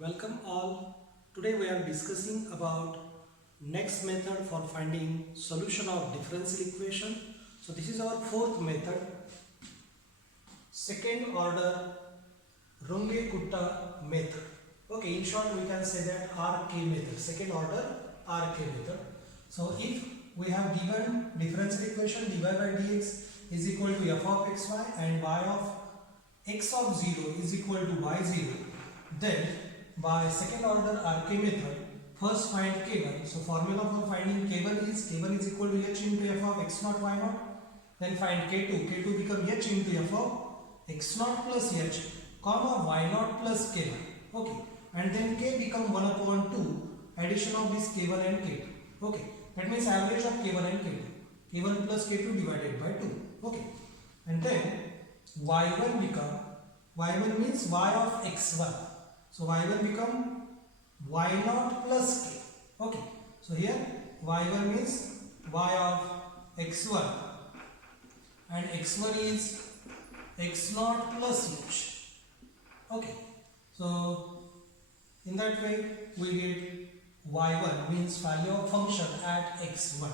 Welcome all. Today we are discussing about next method for finding solution of differential equation. So this is our fourth method, second order Runge-Kutta method. Okay, in short we can say that RK method, second order RK method. So if we have given differential equation dy by dx is equal to f of xy and y of x of 0 is equal to y0, then by second order RK method, first find k1. So formula for finding k1 is equal to h into f of x0 y0. Then find k2. K2 become h into f of x0 plus h, comma y0 plus k1. Okay, and then k become 1 upon 2 addition of this k1 and k2. Okay, that means average of k1 and k2. k1 plus k2 divided by 2. Okay, and then y1 means y of x1. So y1 become y0 plus k. Okay, so here y1 means y of x1 and x1 is x0 plus h. Okay, so in that way we get y1 means value of function at x1.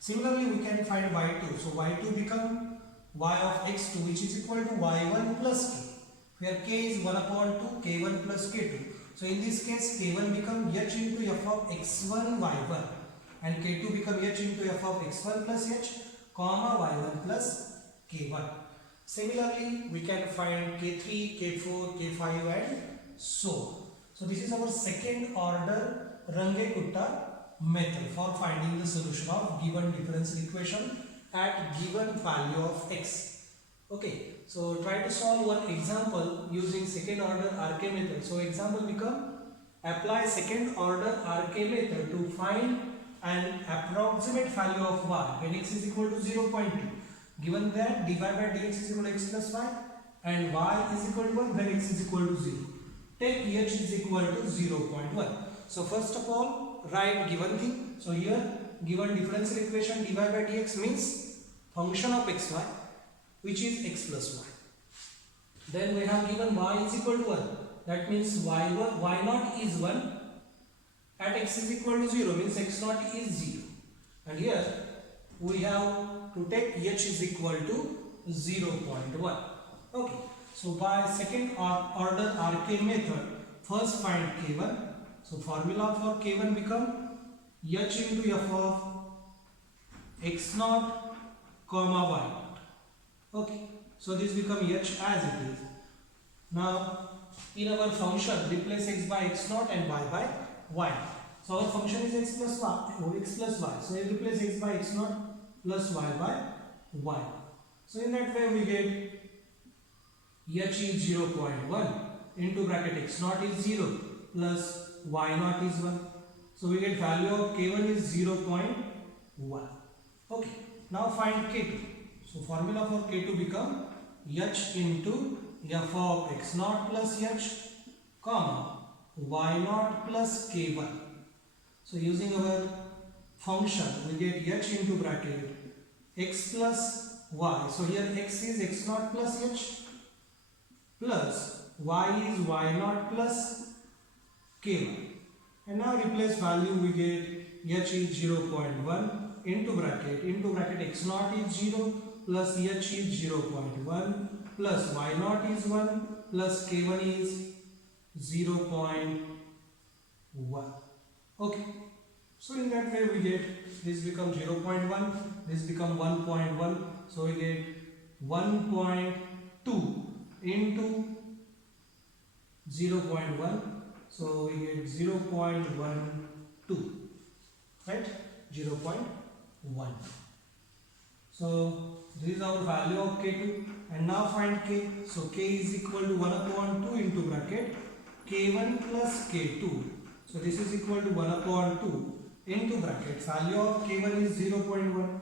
Similarly we can find y2. So y2 become y of x2 which is equal to y1 plus k, where k is 1 upon 2 k1 plus k2. So in this case k1 become h into f of x1 y1 and k2 become h into f of x1 plus h, comma y1 plus k1. Similarly we can find k3, k4, k5 and so on. So this is our second order Runge-Kutta method for finding the solution of given differential equation at given value of x. Okay, so try to solve one example using second order RK method. So example become apply second order RK method to find an approximate value of y when x is equal to 0.2. Given that dy by dx is equal to x plus y and y is equal to 1 when x is equal to 0. Take h is equal to 0.1. So first of all write given thing. So here given differential equation dy by dx means function of xy which is x plus y. Then we have given y is equal to 1. That means y0 is 1 at x is equal to 0 means x0 is 0. And here we have to take h is equal to 0.1. Okay. So by second order RK method, first find k1. So formula for k1 become h into f of x0 comma y0. Okay, so this become h as it is. Now in our function replace x by x0 and y by y. So our function is x plus y. So we replace x by x0 plus y by y. So in that way we get h is 0.1 into bracket x0 is 0 plus y0 is 1. So we get value of k1 is 0.1. Okay, now find k2. So formula for k2 become h into f of x0 plus h, comma y0 plus k1. So using our function we get h into bracket x plus y. So here x is x0 plus h plus y is y0 plus k1. And now replace value we get h is 0.1 into bracket x0 is 0 plus h is 0.1 plus y0 is 1 plus k1 is 0.1. Okay, so in that way we get this become 0.1, this become 1.1. So we get 1.2 into 0.1. So we get 0.12, right? 0.1. So this is our value of k2 and now find k. So k is equal to 1 upon 2 into bracket k1 plus k2. So this is equal to 1 upon 2 into bracket value of k1 is 0.1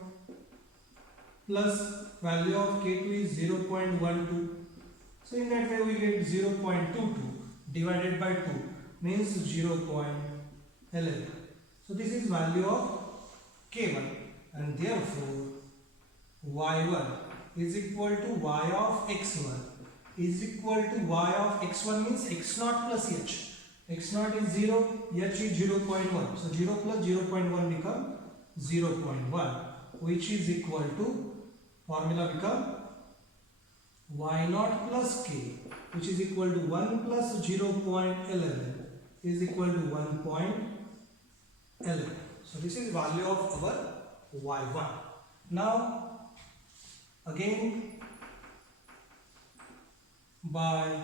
plus value of k2 is 0.12. So in that way we get 0.22 divided by 2 means 0.11. So this is value of k1 and therefore y1 is equal to y of x1 is equal to y of x1 means x0 plus h x naught is 0, h is 0.1. So 0 plus 0.1 become 0.1, which is equal to, formula become y naught plus k, which is equal to 1 plus 0.11 is equal to 1.11. So this is value of our y1. Now again by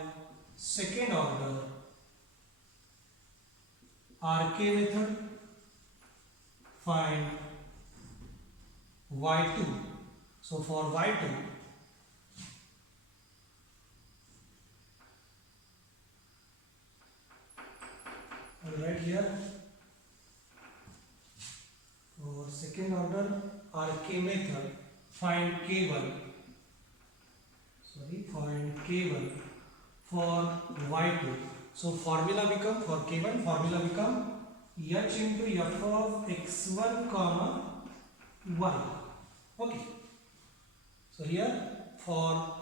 second order RK method, find y2. So for y2, I will write here, for second order RK method, find k1, find k1 for y2. So formula become, for k1 formula become h into f of x1 comma y. Okay. So here for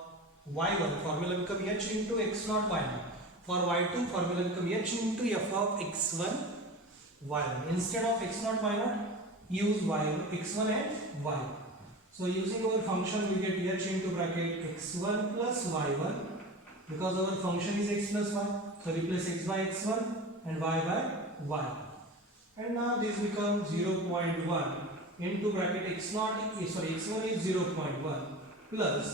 y1 formula become h into x0 y0. For y2 formula become h into f of x1 y1. Instead of x0 y0, use y1, x1 and y. So using our function we get h into bracket x1 plus y1, because our function is x plus y. So replace x by x1 and y by y. And now this becomes 0.1 into bracket x0, x1 is 0.1 plus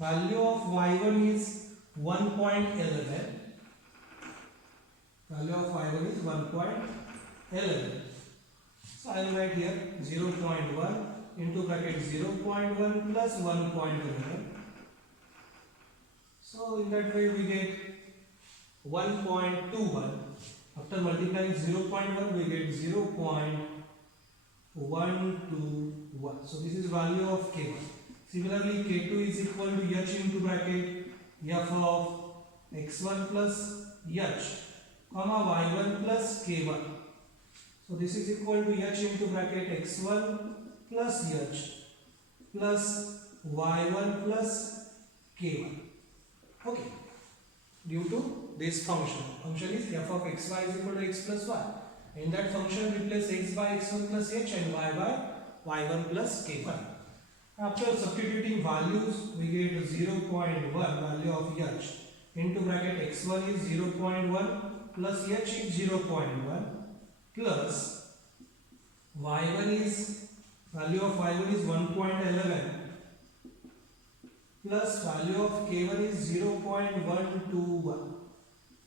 value of y1 is 1.11. Value of y1 is 1.11. So I will write here 0.1 into bracket 0.1 plus 1.11. So in that way we get 1.21. After multiplying 0.1 we get 0.121. So this is value of k1. Similarly k2 is equal to h into bracket f of x1 plus h comma y1 plus k1. So this is equal to h into bracket x1 plus h plus y1 plus k1. Okay. Due to this function is f of xy is equal to x plus y. In that function replace x by x1 plus h and y by y1 plus k1. After substituting values we get 0.1 value of h into bracket x1 is 0.1 plus h is 0.1 plus y1 is, value of y1 is 1.11 plus value of k1 is 0.121.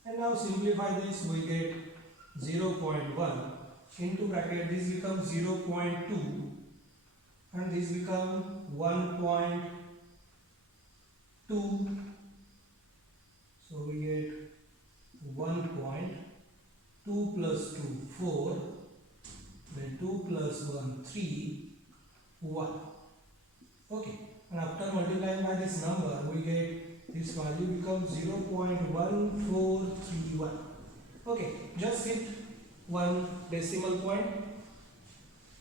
And now simplify this, we get 0.1 into bracket, this becomes 0.2 and this becomes 1.2. So we get 1.2 plus 2 4, then 2 plus 1 3, 1. Okay. And after multiplying by this number, we get this value becomes 0.1431. Okay, just hit one decimal point.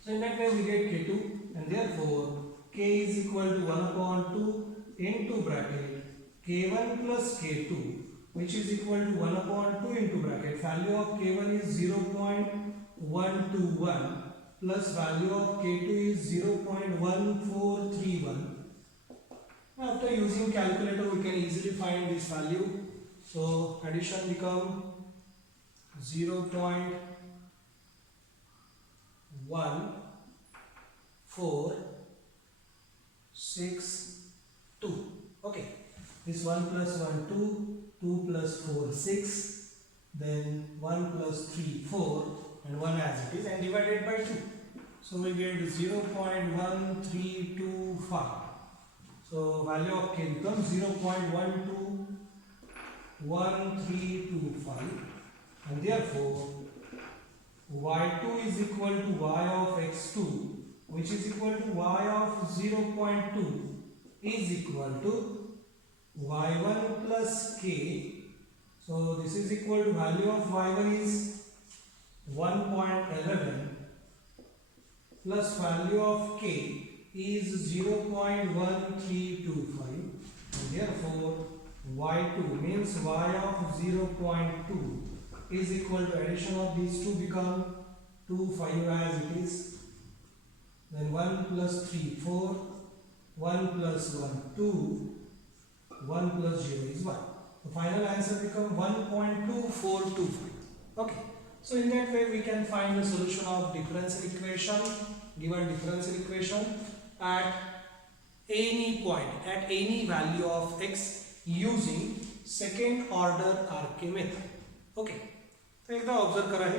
So in that way we get k2, and therefore k is equal to 1 upon 2 into bracket k1 plus k2, which is equal to 1 upon 2 into bracket value of k1 is 0.121 plus value of k2 is 0.1431. After using calculator we can easily find this value. So addition become 0.1462. Okay, this 1 plus 1 2, 2 plus 4 6, then 1 plus 3 4 and 1 as it is, and divided by 2. So we get 0.1325. So value of k becomes 0.121325, and therefore y2 is equal to y of x2, which is equal to y of 0.2 is equal to y1 plus k. So this is equal to value of y1 is 1.11 plus value of k is 0.1325, and therefore y2 means y of 0.2 is equal to addition of these two become 2, 5 as it is. Then 1 plus 3, 4. 1 plus 1, 2. 1 plus 0 is 1. The final answer become 1.2425. Okay. So in that way we can find the solution of differential equation, given differential equation at any point, at any value of x using second order RK method. Okay. तो एकदा observe करा है